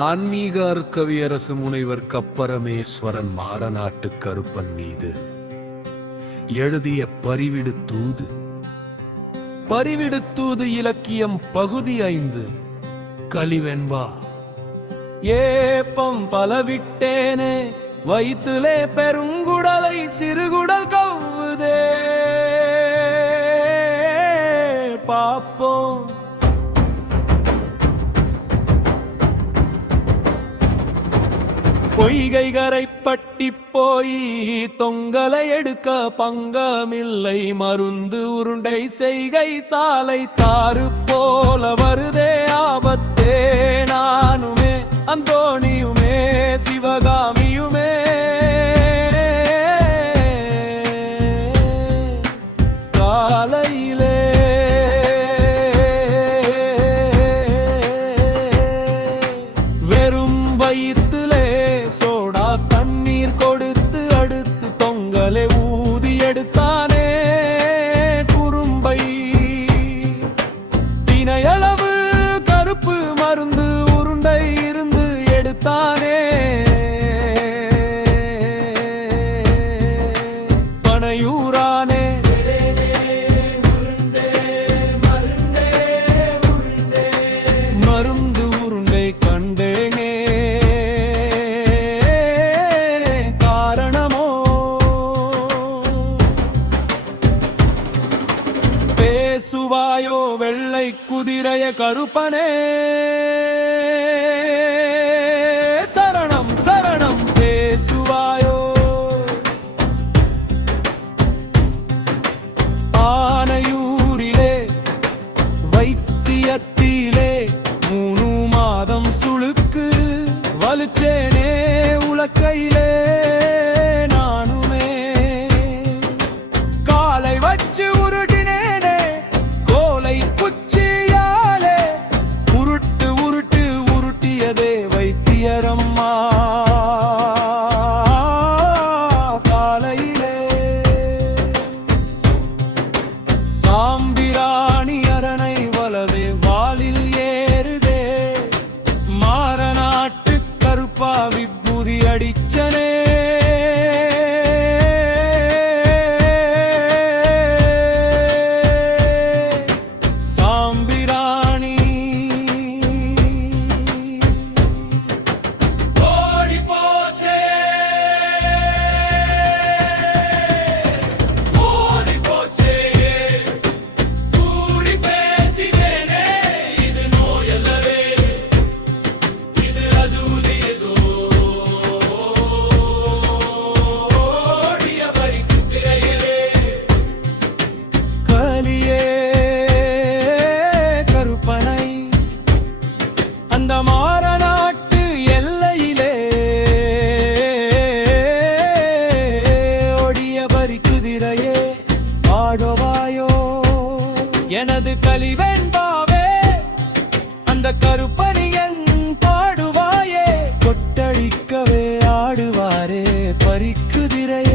ஆன்மீக அருக்கவியரசு முனைவர் கப்பரமேஸ்வரன் மாரநாட்டு கருப்பன் மீது எழுதிய பரிவிடுத்தூது இலக்கியம் பகுதி 5. கலிவென்பா. ஏப்பம் பலவிட்டேனே வயிற்றுலே பெருங்குடலை சிறுகுடல் கவ்வுதே பாப்போம். பொய்கைகரை பட்டி போய் தொங்கலை எடுக்க பங்கமில்லை மருந்து உருண்டை செய்கை சாலை தாறு போல வருதே ஆபத்தே. நானுமே அந்தோணியுமே சிவகாமியுமே காலையிலே வெறும் வயிற்றிலே சோடா தண்ணீர் கொடுத்து அடுத்து தொங்கலை ஊதி எடுத்தானே குறும்பை. தினையளவு கருப்பு மருந்து உருண்டை இருந்து எடுத்தானே பனையூரானே. மருந்து உருண்டை கண்டேனே காரணமோ பேசுவாயோ வெள்ளை குதிரைய கருப்பனே. சரணம் சரணம் பேசுவாயோ ஆனையூரிலே வைத்தியத்திலே 3 மாதம் சுளுக்கு வலுச்சேனே உலக்கையிலே. நானுமே காலை வச்சு உருட்டினேனே கோலை குச்சியாலே உருட்டு உருட்டு உருட்டியதே வைத்தியரம்மா காலையிலே. சாம்பிராணி அரணை வலதே வாலில் ஏறுதே மாரநாட்டு கருப்பா விபூதி அடிச்சனே. சாம்பிராணி ஓடி போச்சே ஓடி போச்சே கூடி பேசினேனே இது நோயல்லவே இது அதுலியதோ ஓடிய பறிக்குதிரையிலே. கலியே கருப்பனை அந்த மாரநாட்டு எல்லையிலே ஓடிய பறிக்குதிரையே ஆடவாயோ எனது கலிவென்பாவே அந்த கருப்பனியன் பாடுவாயே கொட்டடிக்கவே ஆடுவாரே பறிக்குதிரையே.